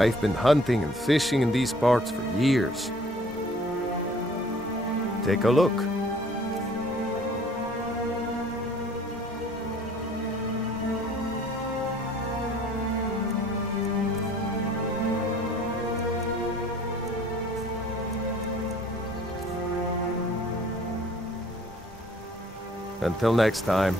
I've been hunting and fishing in these parts for years. Take a look. Until next time.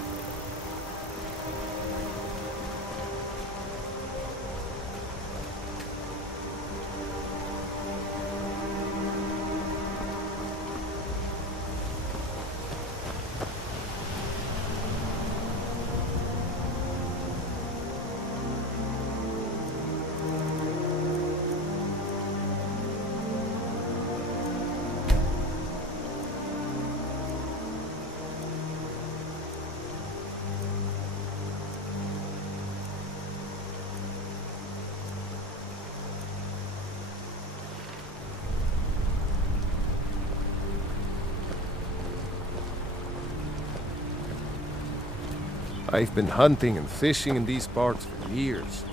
I've been hunting and fishing in these parts for years.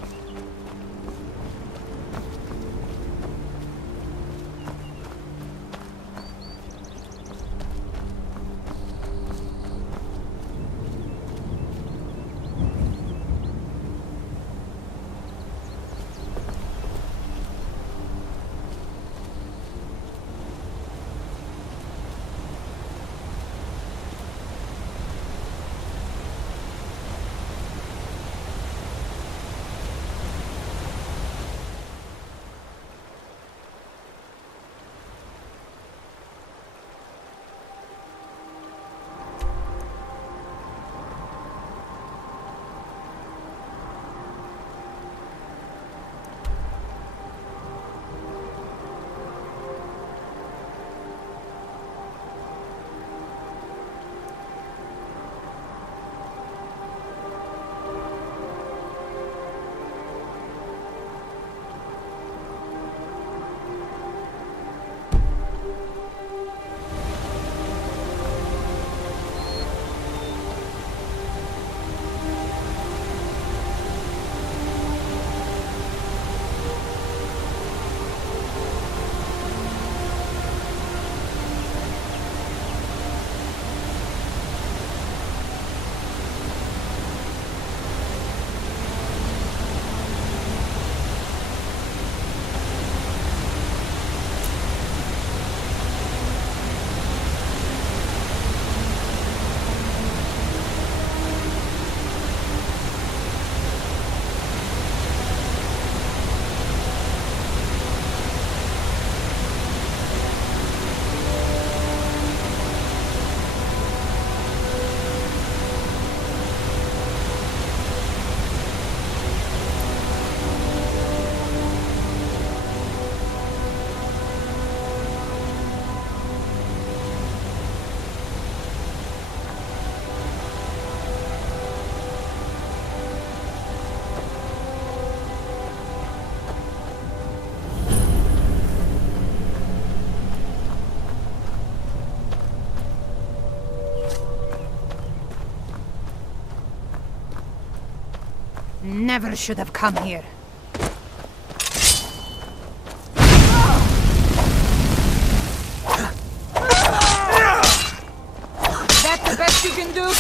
Never should have come here. That the best you can do?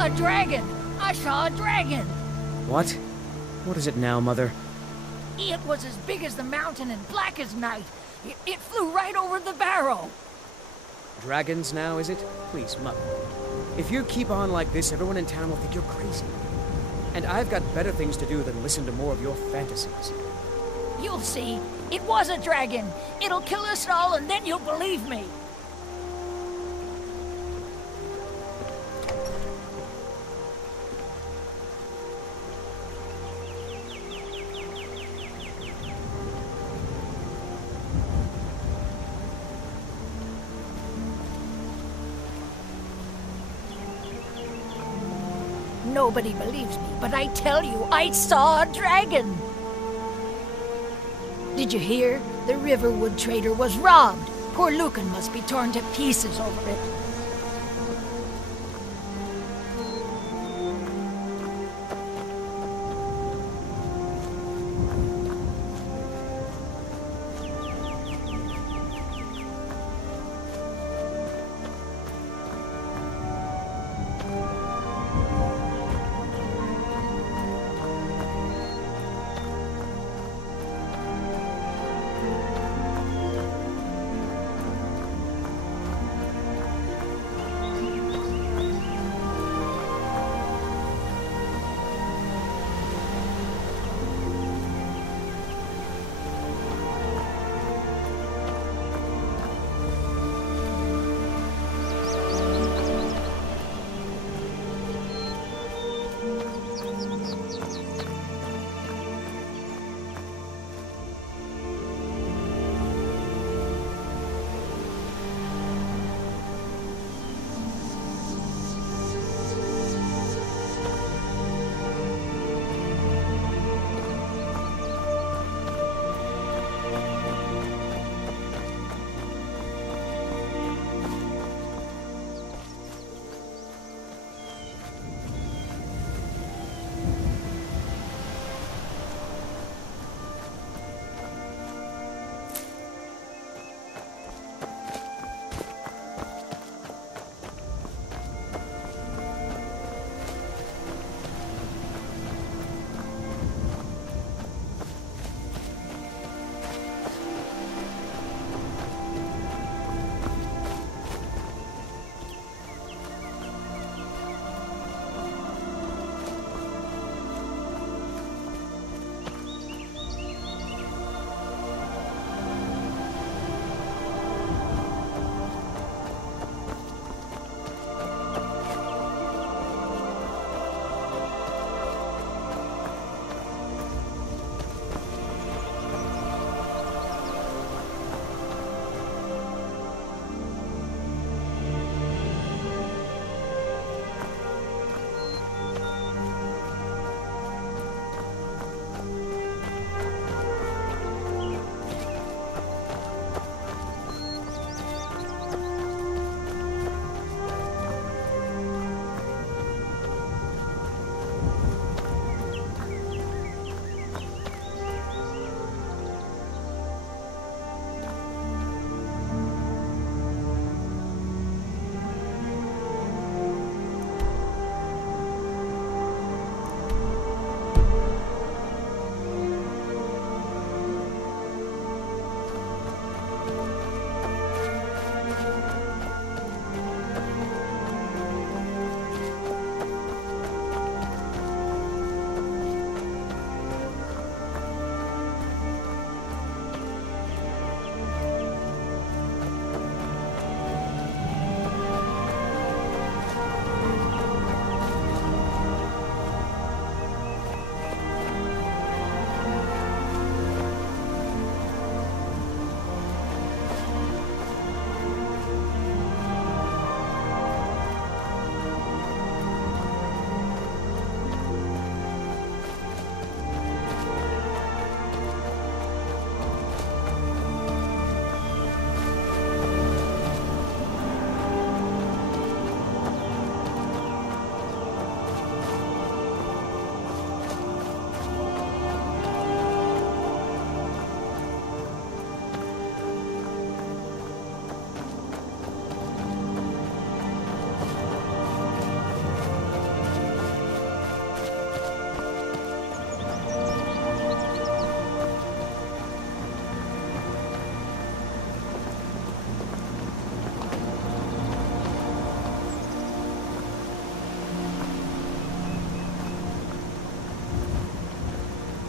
A dragon! I saw a dragon! What? What is it now, Mother? It was as big as the mountain and black as night. It flew right over the barrow. Dragons now, is it? Please, Mother. If you keep on like this, everyone in town will think you're crazy. And I've got better things to do than listen to more of your fantasies. You'll see. It was a dragon. It'll kill us all and then you'll believe me. Nobody believes me, but I tell you, I saw a dragon! Did you hear? The Riverwood trader was robbed. Poor Lucan must be torn to pieces over it.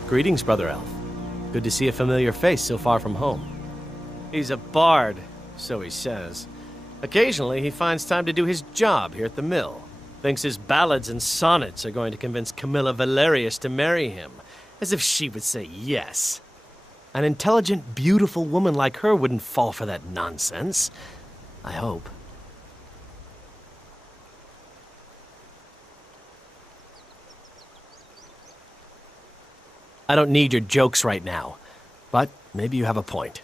Greetings, Brother Elf. Good to see a familiar face so far from home. He's a bard, so he says. Occasionally, he finds time to do his job here at the mill. Thinks his ballads and sonnets are going to convince Camilla Valerius to marry him. As if she would say yes. An intelligent, beautiful woman like her wouldn't fall for that nonsense. I hope. I don't need your jokes right now, but maybe you have a point.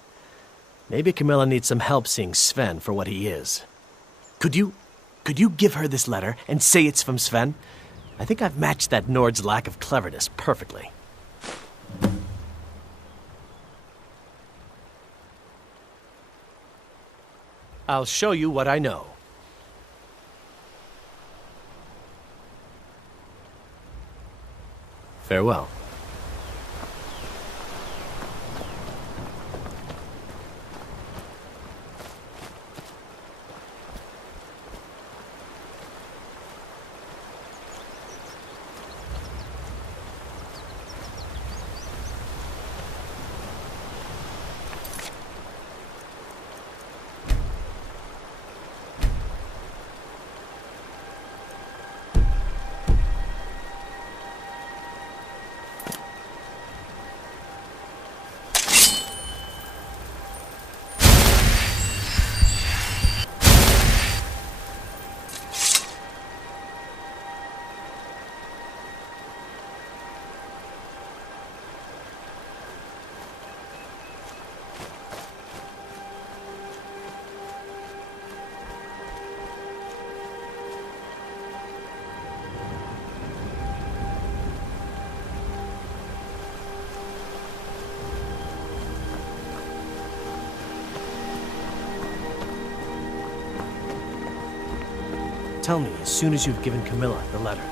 Maybe Camilla needs some help seeing Sven for what he is. Could you give her this letter and say it's from Sven? I think I've matched that Nord's lack of cleverness perfectly. I'll show you what I know. Farewell. Tell me as soon as you've given Camilla the letter.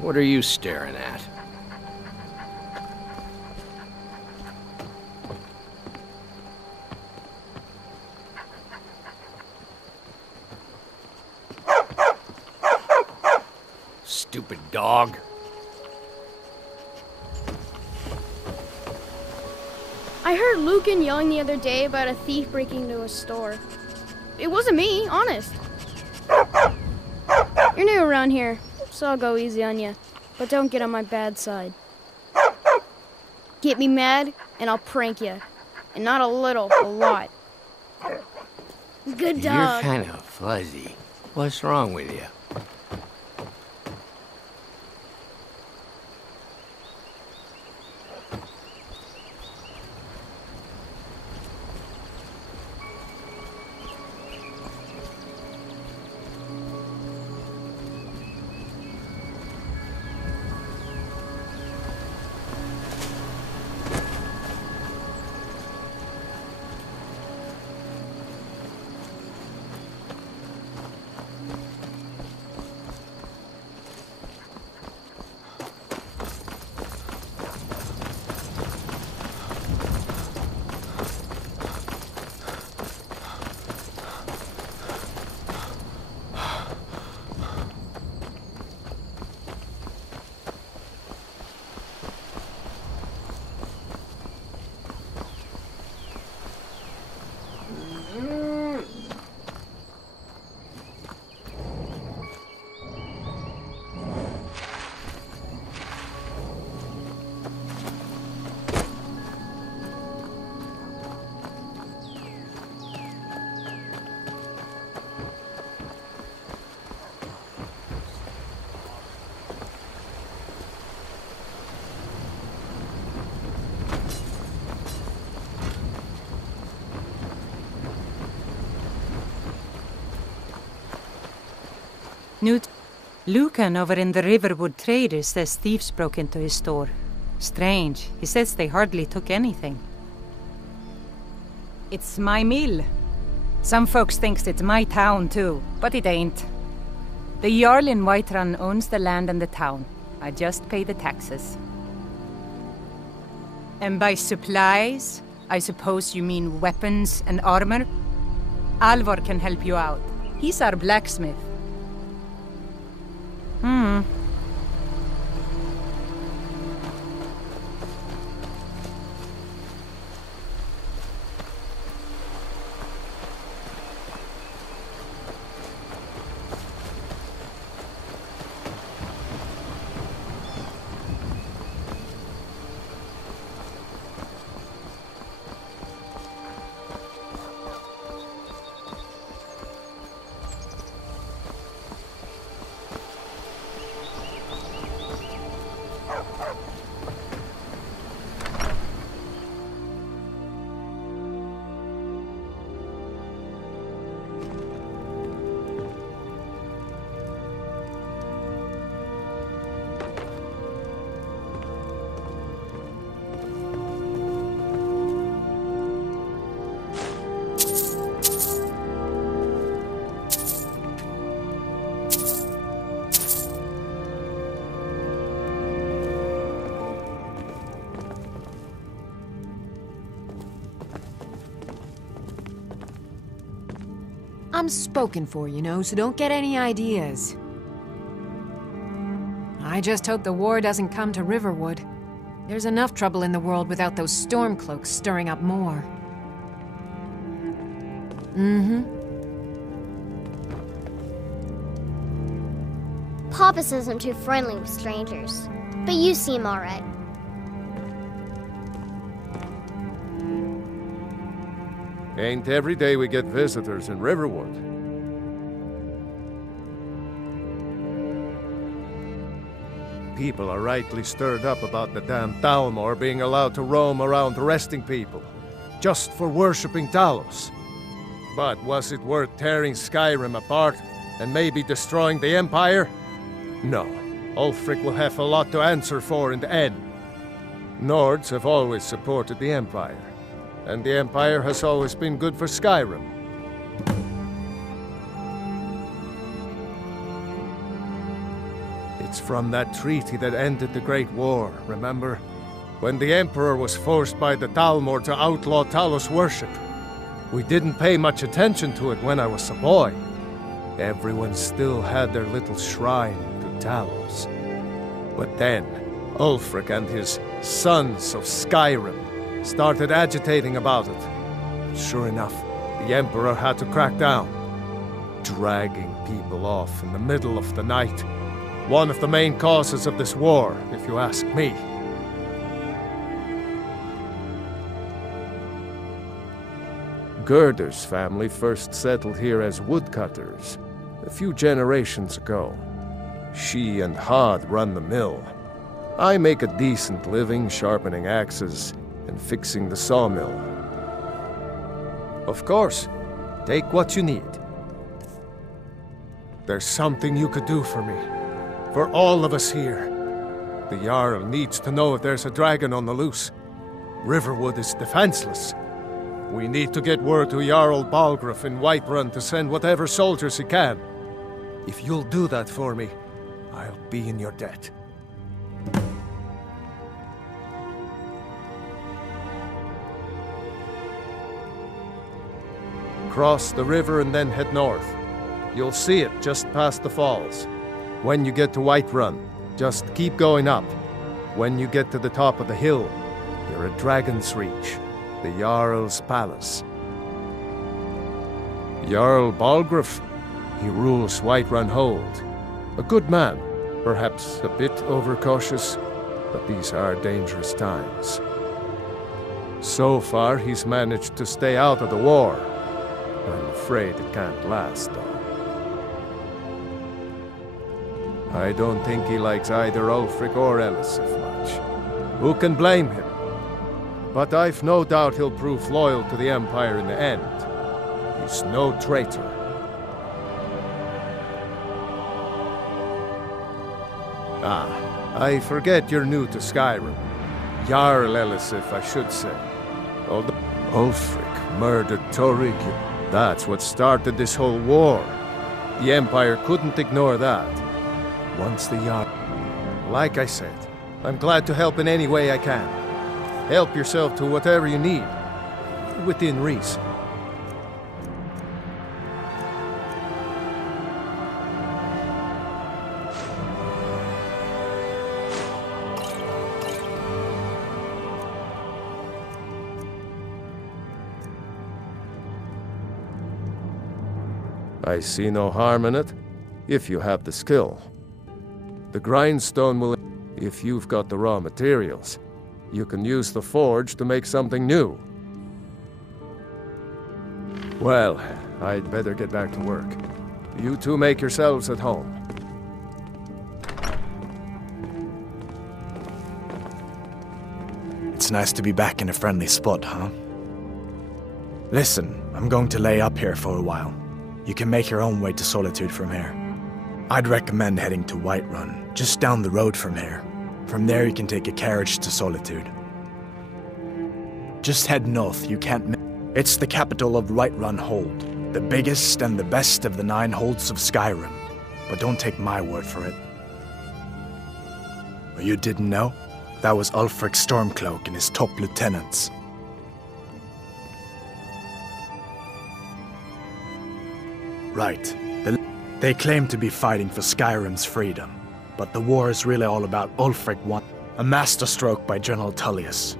What are you staring at? Stupid dog. I heard Lucan yelling the other day about a thief breaking into a store. It wasn't me, honest. You're new around here, so I'll go easy on you. But don't get on my bad side. Get me mad, and I'll prank you. And not a little, a lot. Good dog. You're kind of fuzzy. What's wrong with you? Newt, Lucan over in the Riverwood Trader says thieves broke into his store. Strange. He says they hardly took anything. It's my mill. Some folks thinks it's my town too, but it ain't. The Jarl in Whiterun owns the land and the town. I just pay the taxes. And by supplies, I suppose you mean weapons and armor? Alvor can help you out. He's our blacksmith. I'm spoken for, you know, so don't get any ideas. I just hope the war doesn't come to Riverwood. There's enough trouble in the world without those stormcloaks stirring up more. Papa says I'm too friendly with strangers, but you seem alright. Ain't every day we get visitors in Riverwood. People are rightly stirred up about the damn Thalmor being allowed to roam around arresting people, just for worshipping Talos. But was it worth tearing Skyrim apart and maybe destroying the Empire? No. Ulfric will have a lot to answer for in the end. Nords have always supported the Empire, and the Empire has always been good for Skyrim. It's from that treaty that ended the Great War, remember? When the Emperor was forced by the Thalmor to outlaw Talos worship. We didn't pay much attention to it when I was a boy. Everyone still had their little shrine to Talos. But then, Ulfric and his Sons of Skyrim started agitating about it. Sure enough, the Emperor had to crack down, dragging people off in the middle of the night. One of the main causes of this war, if you ask me. Gerder's family first settled here as woodcutters a few generations ago. She and Hod run the mill. I make a decent living sharpening axes and fixing the sawmill. Of course, take what you need. There's something you could do for me. For all of us here. The Jarl needs to know if there's a dragon on the loose. Riverwood is defenseless. We need to get word to Jarl Balgruuf in Whiterun to send whatever soldiers he can. If you'll do that for me, I'll be in your debt. Cross the river and then head north. You'll see it just past the falls. When you get to Whiterun, just keep going up. When you get to the top of the hill, you're at Dragon's Reach, the Jarl's palace. Jarl Balgruuf, he rules Whiterun Hold. A good man, perhaps a bit overcautious, but these are dangerous times. So far, he's managed to stay out of the war. I'm afraid it can't last, though. I don't think he likes either Ulfric or Elisif much. Who can blame him? But I've no doubt he'll prove loyal to the Empire in the end. He's no traitor. Ah, I forget you're new to Skyrim. Jarl Elisif, I should say. Although Ulfric murdered Torygr. That's what started this whole war. The Empire couldn't ignore that. Once the Jarl... Like I said, I'm glad to help in any way I can. Help yourself to whatever you need. Within reason. I see no harm in it, if you have the skill. The grindstone will... If you've got the raw materials, you can use the forge to make something new. Well, I'd better get back to work. You two make yourselves at home. It's nice to be back in a friendly spot, huh? Listen, I'm going to lay up here for a while. You can make your own way to Solitude from here. I'd recommend heading to Whiterun, just down the road from here. From there you can take a carriage to Solitude. Just head north, you can't It's the capital of Whiterun Hold, the biggest and the best of the 9 holds of Skyrim. But don't take my word for it. You didn't know? That was Ulfric Stormcloak and his top lieutenants. Right. They claim to be fighting for Skyrim's freedom, but the war is really all about Ulfric a masterstroke by General Tullius.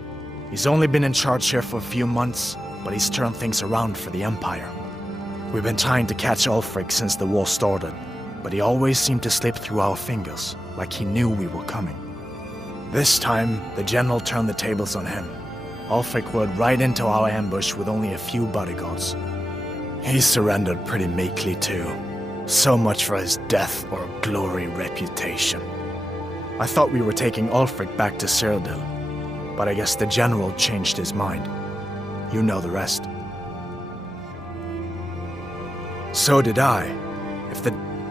He's only been in charge here for a few months, but he's turned things around for the Empire. We've been trying to catch Ulfric since the war started, but he always seemed to slip through our fingers, like he knew we were coming. This time, the General turned the tables on him. Ulfric rode right into our ambush with only a few bodyguards. He surrendered pretty meekly too. So much for his death or glory reputation. I thought we were taking Ulfric back to Cyrodiil, but I guess the General changed his mind. You know the rest. So did I.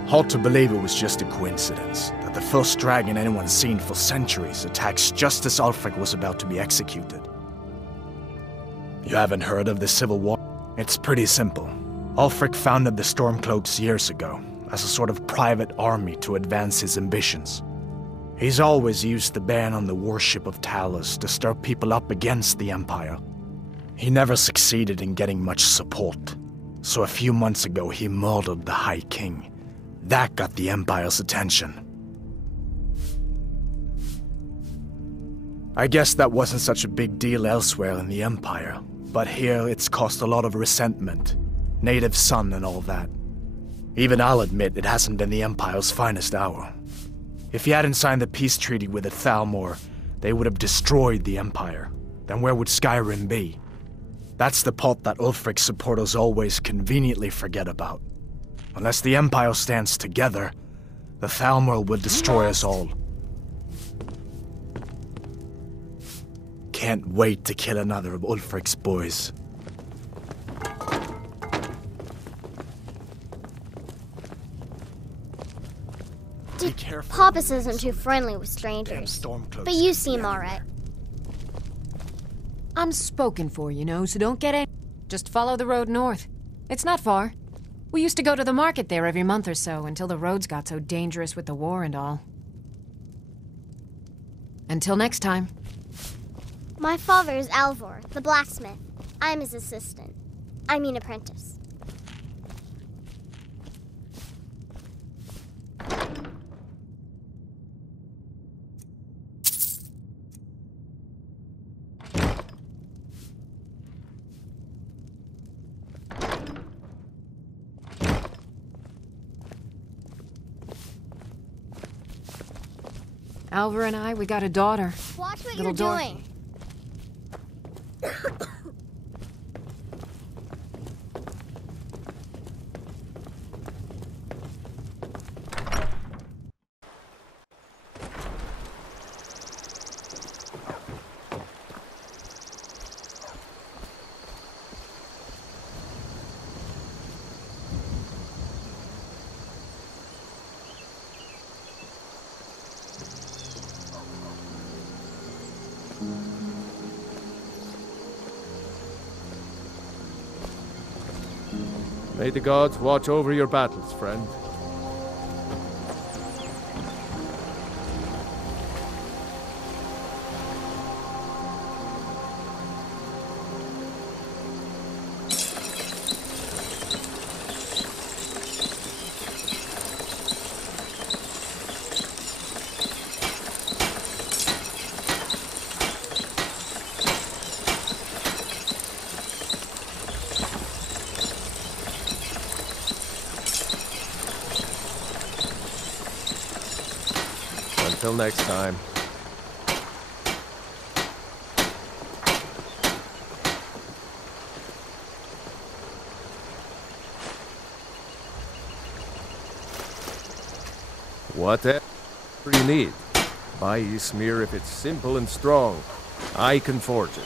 Hard to believe it was just a coincidence that the first dragon anyone's seen for centuries attacks just as Ulfric was about to be executed. You haven't heard of the Civil War? It's pretty simple. Ulfric founded the Stormcloaks years ago, as a sort of private army to advance his ambitions. He's always used the ban on the worship of Talos to stir people up against the Empire. He never succeeded in getting much support, so a few months ago he murdered the High King. That got the Empire's attention. I guess that wasn't such a big deal elsewhere in the Empire, but here it's caused a lot of resentment. Native son and all that. Even I'll admit it hasn't been the Empire's finest hour. If he hadn't signed the peace treaty with the Thalmor, they would have destroyed the Empire. Then where would Skyrim be? That's the part that Ulfric's supporters always conveniently forget about. Unless the Empire stands together, the Thalmor will destroy us all. Can't wait to kill another of Ulfric's boys. Be careful. Papas isn't too friendly with strangers, but you seem alright. I'm spoken for, you know, so don't get it. Just follow the road north. It's not far. We used to go to the market there every month or so until the roads got so dangerous with the war and all. Until next time. My father is Alvor, the blacksmith. I'm his assistant. I mean apprentice. Alvar and I, we got a daughter. Watch what Little you're Dorothy. doing. May the gods watch over your battles, friend. Until next time. Whatever you need. Buy Ysmir if it's simple and strong. I can forge it.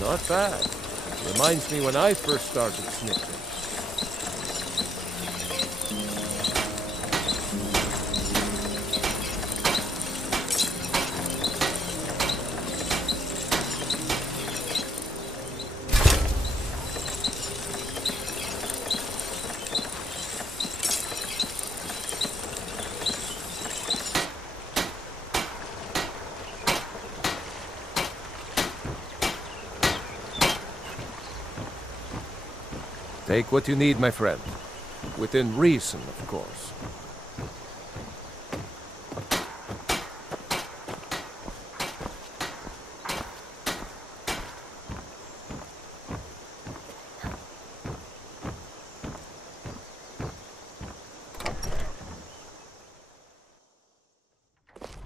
Not bad. Reminds me when I first started sniffing. Take what you need, my friend. Within reason, of course.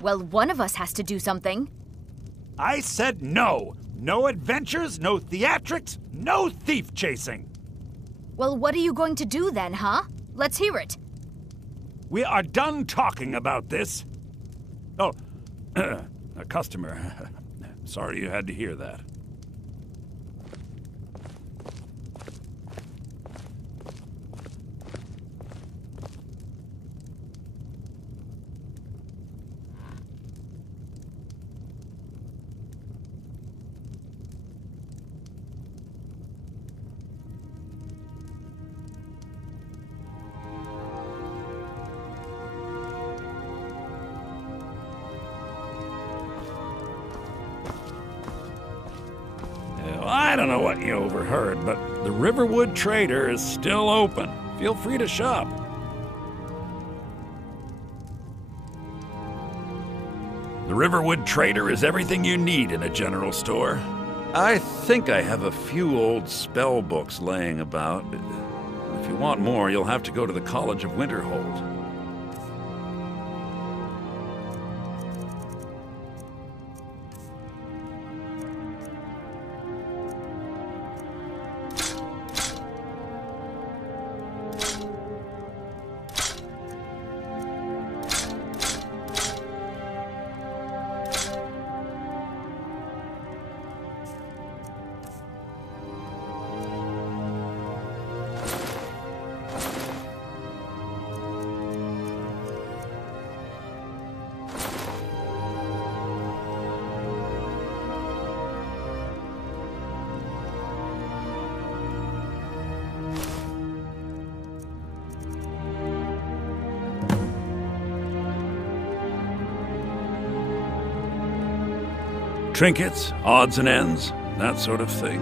Well, one of us has to do something. I said no! No adventures, no theatrics, no thief chasing! Well, what are you going to do then, huh? Let's hear it. We are done talking about this. Oh, a customer. Sorry you had to hear that. I don't know what you overheard, but the Riverwood Trader is still open. Feel free to shop. The Riverwood Trader is everything you need in a general store. I think I have a few old spell books laying about. If you want more, you'll have to go to the College of Winterhold. Trinkets, odds and ends, that sort of thing.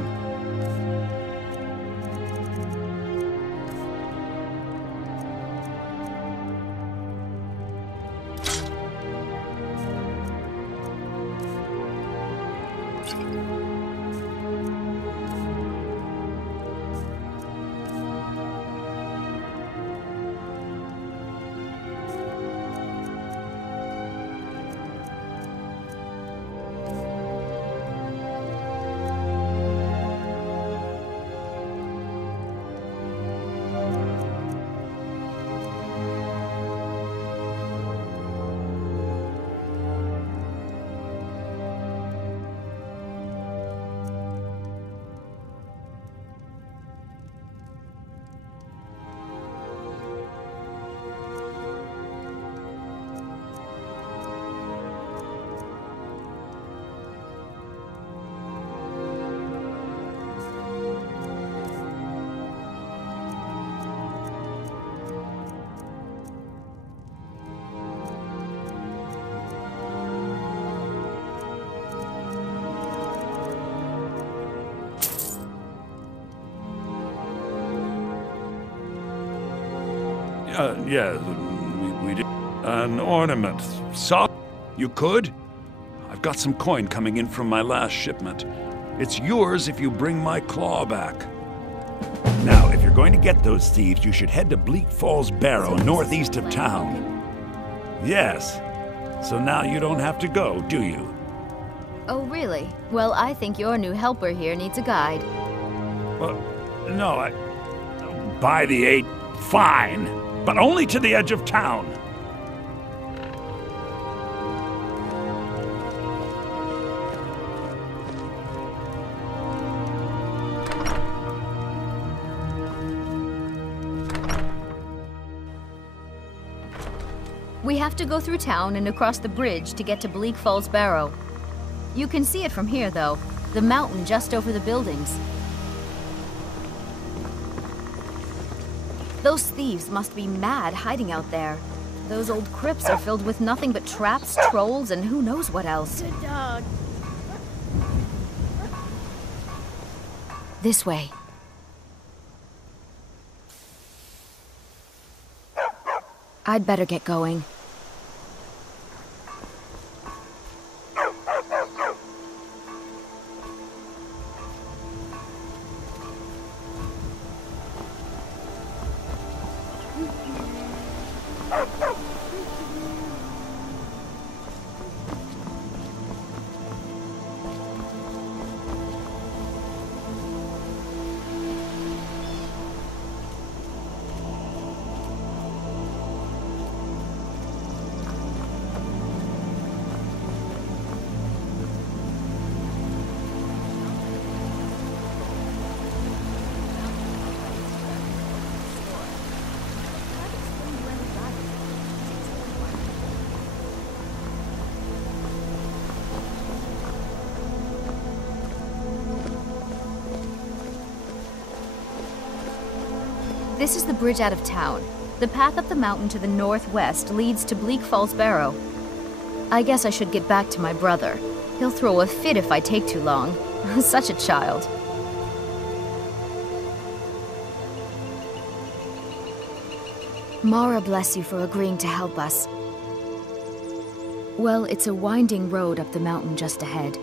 Yeah, we did. An ornament. You could? I've got some coin coming in from my last shipment. It's yours if you bring my claw back. Now, if you're going to get those thieves, you should head to Bleak Falls Barrow, northeast of town. Yes. So now you don't have to go, do you? Oh, really? Well, I think your new helper here needs a guide. Well, no, by the 8, fine. But only to the edge of town. We have to go through town and across the bridge to get to Bleak Falls Barrow. You can see it from here, though. The mountain just over the buildings. Those thieves must be mad hiding out there. Those old crypts are filled with nothing but traps, trolls, and who knows what else. Good dog. This way. I'd better get going. This is the bridge out of town. The path up the mountain to the northwest leads to Bleak Falls Barrow. I guess I should get back to my brother. He'll throw a fit if I take too long. Such a child. Mara bless you for agreeing to help us. Well, it's a winding road up the mountain just ahead.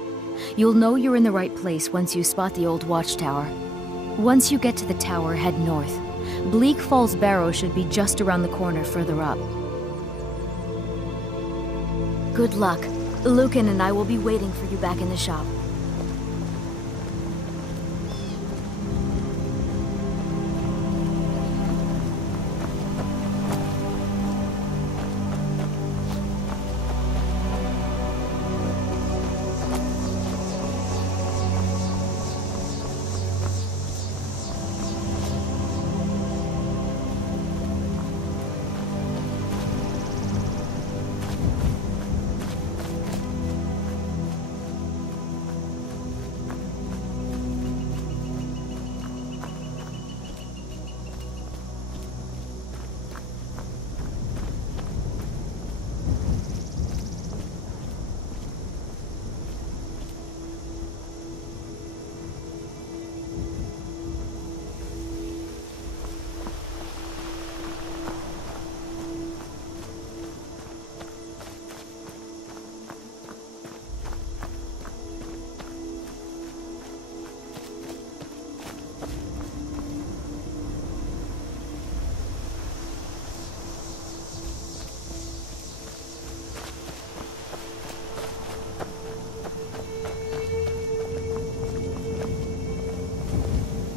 You'll know you're in the right place once you spot the old watchtower. Once you get to the tower, head north. Bleak Falls Barrow should be just around the corner further up. Good luck. Lucan and I will be waiting for you back in the shop.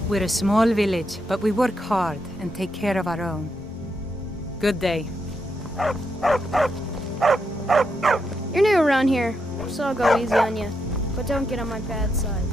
We're a small village, but we work hard and take care of our own. Good day. You're new around here, so I'll go easy on you. But don't get on my bad side.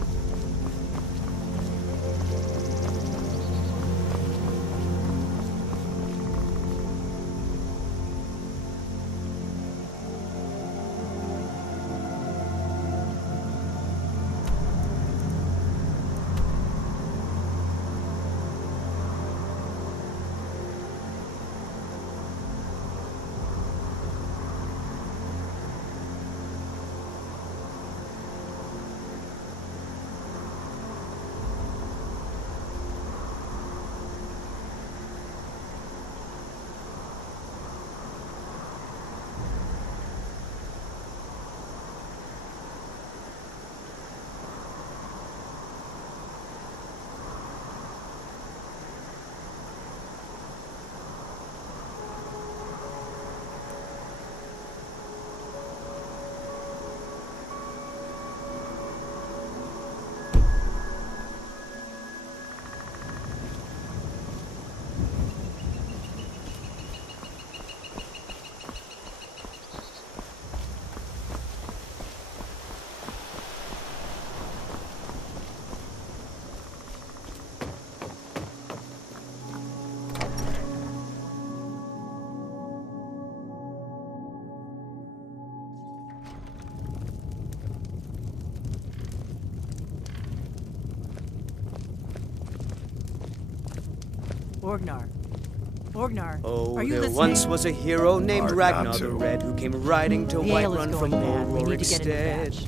Orgnar, Oh, are you there listening? once was a hero named Hard Ragnar not the to. Red who came riding to The ale is Whiterun going from bad. We need Ulrich to get a new stead. batch.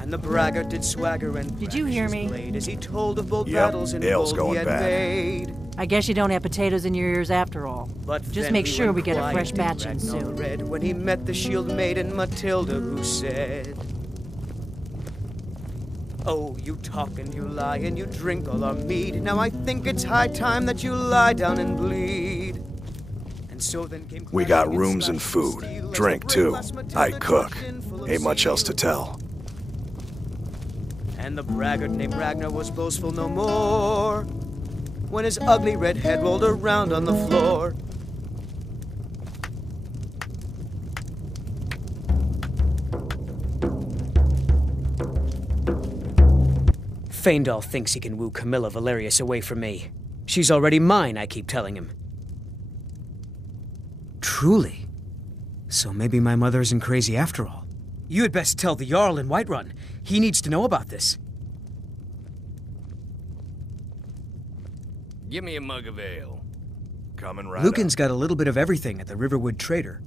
And the braggart did swagger and Did you hear flash his me? blade as he told of bold Yep, battles and ale's gold going he had bad. made. I guess you don't have potatoes in your ears after all. But Just then make he sure went we get a quiet, fresh did batch in Ragnar the soon. Red, when he met the shield maiden Matilda, who said, "Oh, you talk and you lie and you drink all our mead. Now I think it's high time that you lie down and bleed." And so then came We got clashing rooms and slashing food, steel as drink the too. brave lass Matilda I cook. trudged in full of Ain't much else to zeal. tell. And the braggart named Ragnar was boastful no more when his ugly red head rolled around on the floor. Faendal thinks he can woo Camilla Valerius away from me. She's already mine, I keep telling him. Truly? So maybe my mother isn't crazy after all. You had best tell the Jarl in Whiterun. He needs to know about this. Give me a mug of ale. Coming right Lucan's got a little bit of everything at the Riverwood Trader.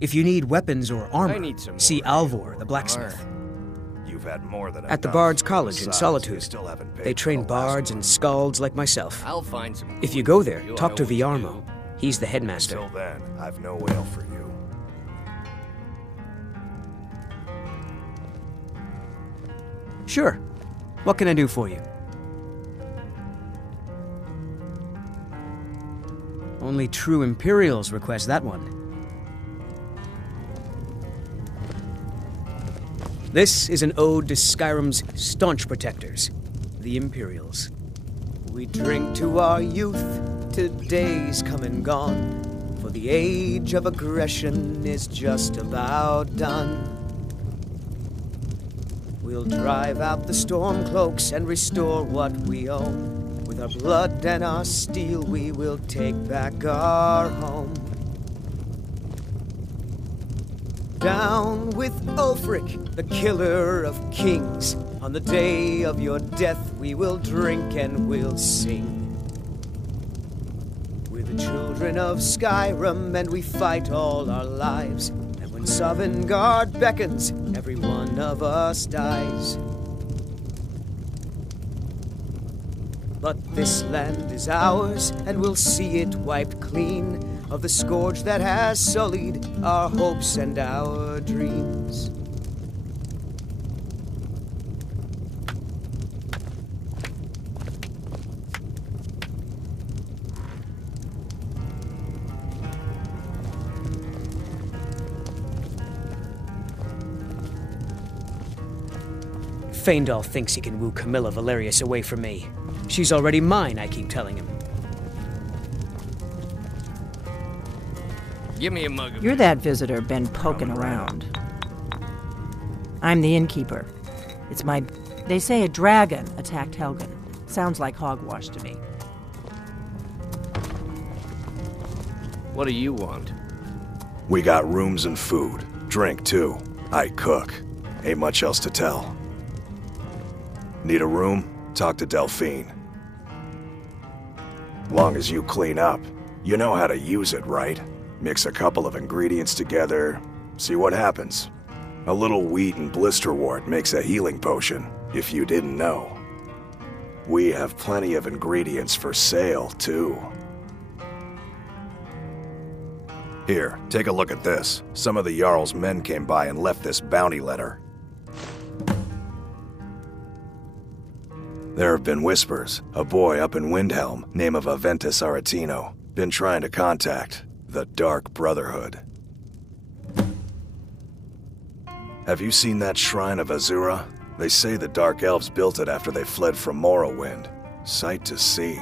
If you need weapons or armor, I need some see more ale Alvor, the blacksmith. up. you've had more than At the enough. Bard's College in Besides, Solitude. you still haven't paid They for train the last bards one. and skalds like myself. I'll find some. If you go there, You talk to know what you Viarmo. He's the headmaster. Until then, I've no ale for you. Sure. What can I do for you? Only true Imperials request that one. This is an ode to Skyrim's staunch protectors, the Imperials. We drink to our youth, to days come and gone, for the age of aggression is just about done. We'll drive out the stormcloaks and restore what we own. With our blood and our steel, we will take back our home. Down with Ulfric, the killer of kings. On the day of your death, we will drink and we'll sing. We're the children of Skyrim, and we fight all our lives. And when Sovngarde beckons, every one of us dies. But this land is ours, and we'll see it wiped clean of the scourge that has sullied our hopes and our dreams. Faendal thinks he can woo Camilla Valerius away from me. She's already mine, I keep telling him. Give me a mug of You're that visitor been poking around. I'm the innkeeper. It's my... They say a dragon attacked Helgen. Sounds like hogwash to me. What do you want? We got rooms and food. Drink, too. I cook. Ain't much else to tell. Need a room? Talk to Delphine. Long as you clean up. You know how to use it, right? Mix a couple of ingredients together, see what happens. A little wheat and blisterwort makes a healing potion, if you didn't know. We have plenty of ingredients for sale, too. Here, take a look at this. Some of the Jarl's men came by and left this bounty letter. There have been whispers. A boy up in Windhelm, name of Aventus Aretino, been trying to contact the Dark Brotherhood. Have you seen that shrine of Azura? They say the Dark Elves built it after they fled from Morrowind. Sight to see.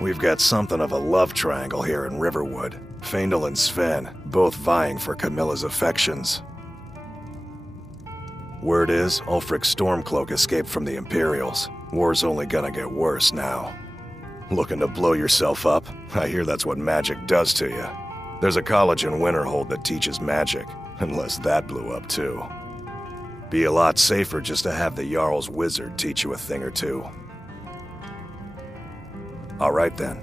We've got something of a love triangle here in Riverwood. Faendal and Sven, both vying for Camilla's affections. Word is, Ulfric's Stormcloak escaped from the Imperials. War's only gonna get worse now. Looking to blow yourself up? I hear that's what magic does to you. There's a college in Winterhold that teaches magic, unless that blew up too. Be a lot safer just to have the Jarl's wizard teach you a thing or two. All right then.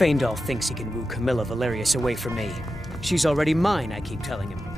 Faendal thinks he can woo Camilla Valerius away from me. She's already mine, I keep telling him.